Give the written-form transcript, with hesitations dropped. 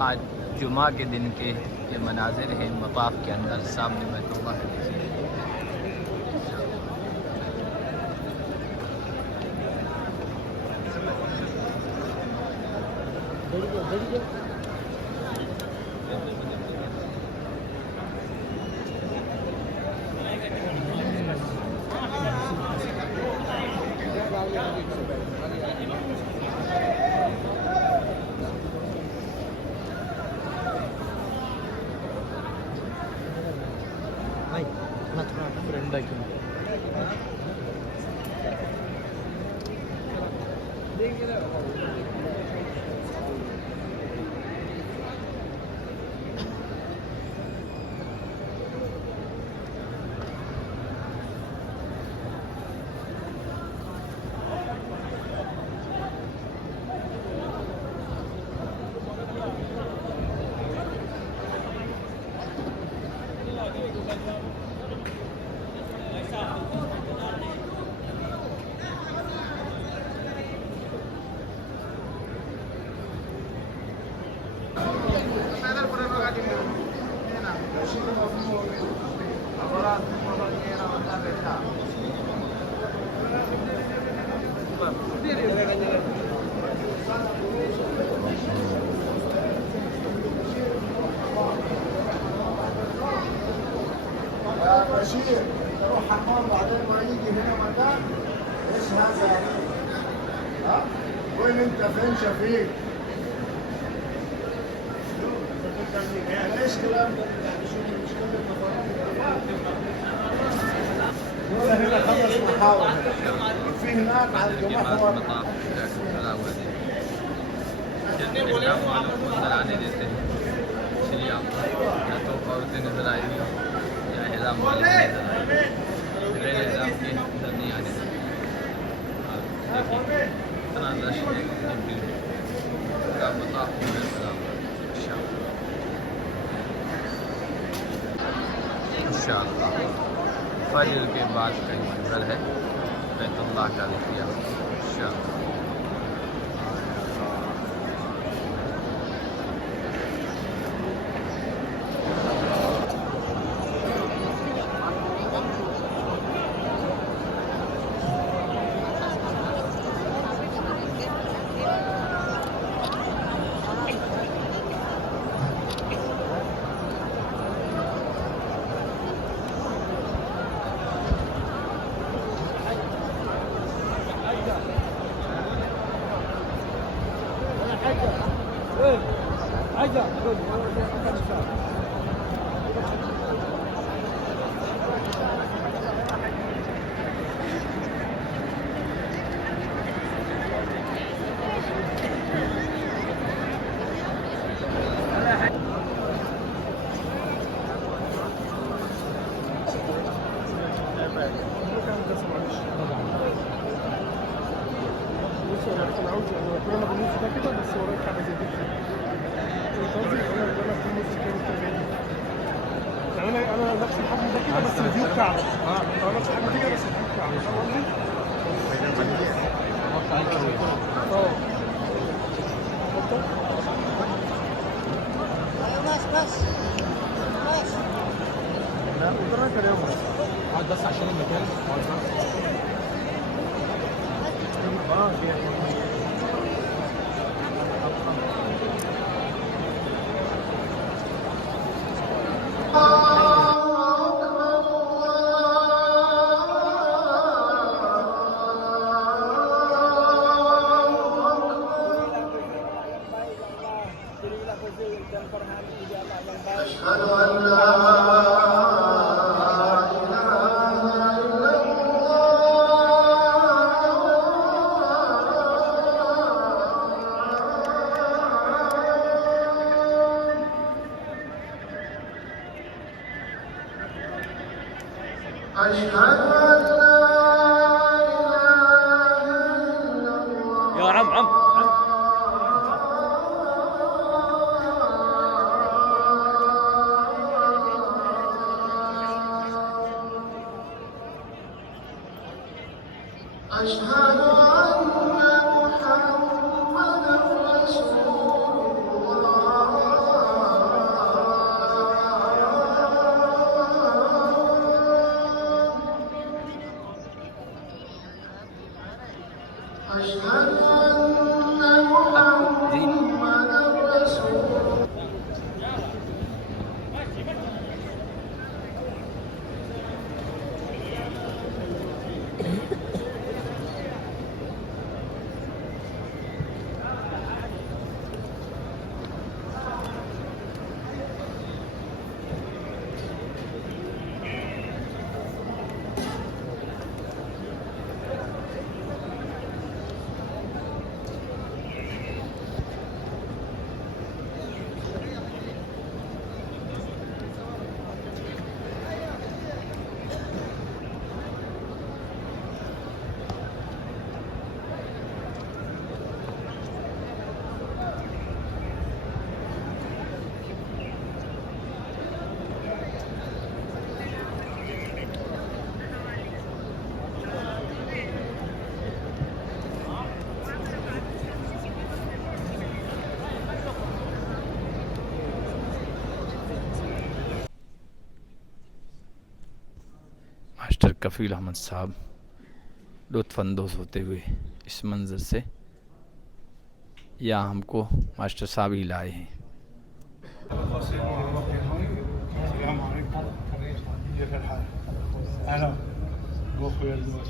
आज जुमा के दिन के ये मनाजिर हैं मताफ़ के अंदर, सामने बैतुल्लाह है। بشير يروح حمام بعدين ما يجي هنا مكان. ايش هذا؟ ها؟ وين انت فين شفيق؟ ليش كلام يعني شو المشكله هنا 5 محاور في هناك على المحور. इंशाअल्लाह फजर के बाद का मंजर है बैतुल्लाह का रुकिया इंशाअल्लाह। كلنا بنموت ده كده بس وراك حاجه زي كده. يعني انا نفس الحجم ده كده بس الفيو بتاعنا. انا نفس الحجم كده بس الفيو بتاعنا. فاهم قصدي؟ بس لا قدرنا كده قعد بس عشان المكان. أشهد أن لا يا عم أشهد أن محمدا رسول الله. मास्टर कफ़ील अहमद साहब लुत्फ़अंदोज़ होते हुए इस मंज़र से यहाँ हमको मास्टर साहब ही लाए हैं। السلام عليكم كيف الحال؟ أهلا أخوي الدكتور